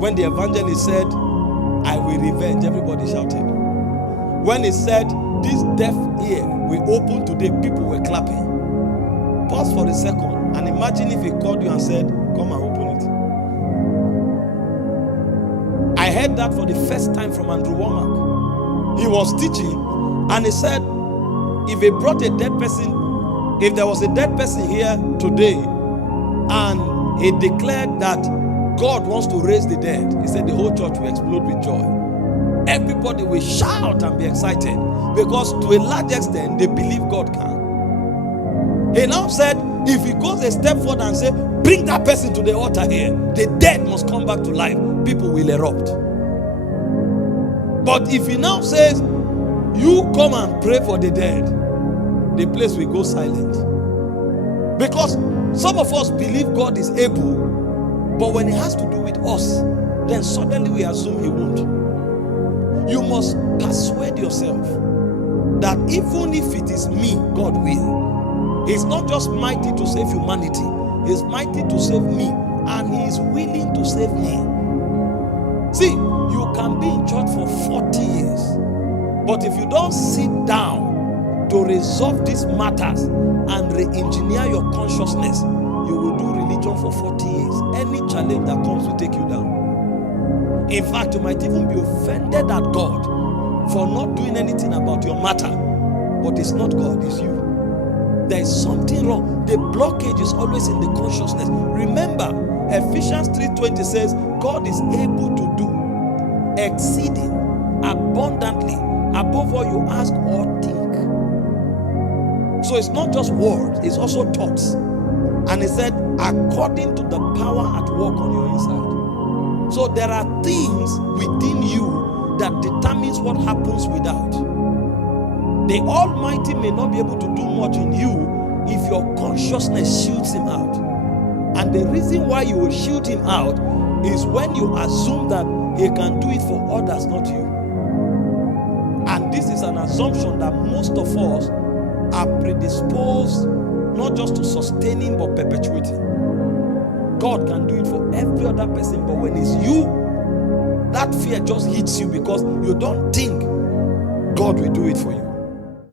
When the evangelist said, I will revenge, everybody shouted. When he said, this deaf ear will open today, people were clapping. Pause for a second and imagine if he called you and said, come and open it. I heard that for the first time from Andrew Womack. He was teaching and he said, if he brought a dead person, if there was a dead person here today and he declared that God wants to raise the dead, he said the whole church will explode with joy. Everybody will shout and be excited because to a large extent they believe God can. He now said if he goes a step further and say, bring that person to the altar here, the dead must come back to life, people will erupt. But if he now says, you come and pray for the dead, the place will go silent. Because some of us believe God is able, but when it has to do with us, then suddenly we assume he won't. You must persuade yourself that even if it is me, God will. He's not just mighty to save humanity, he's mighty to save me, and he is willing to save me. See, you can be in church for 40 years, but if you don't sit down to resolve these matters and re-engineer your consciousness, you will do religion for 40 years. Any challenge that comes will take you down. In fact, you might even be offended at God for not doing anything about your matter. But it's not God, it's you. There is something wrong. The blockage is always in the consciousness. Remember, Ephesians 3:20 says, God is able to do exceeding abundantly above what you ask or think. So it's not just words, it's also thoughts. And he said, according to the power at work on your inside. So there are things within you that determines what happens without. The Almighty may not be able to do much in you if your consciousness shoots him out. And the reason why you will shoot him out is when you assume that he can do it for others, not you. And this is an assumption that most of us are predisposed not just to sustaining but perpetuating. God can do it for every other person, but when it's you, that fear just hits you because you don't think God will do it for you.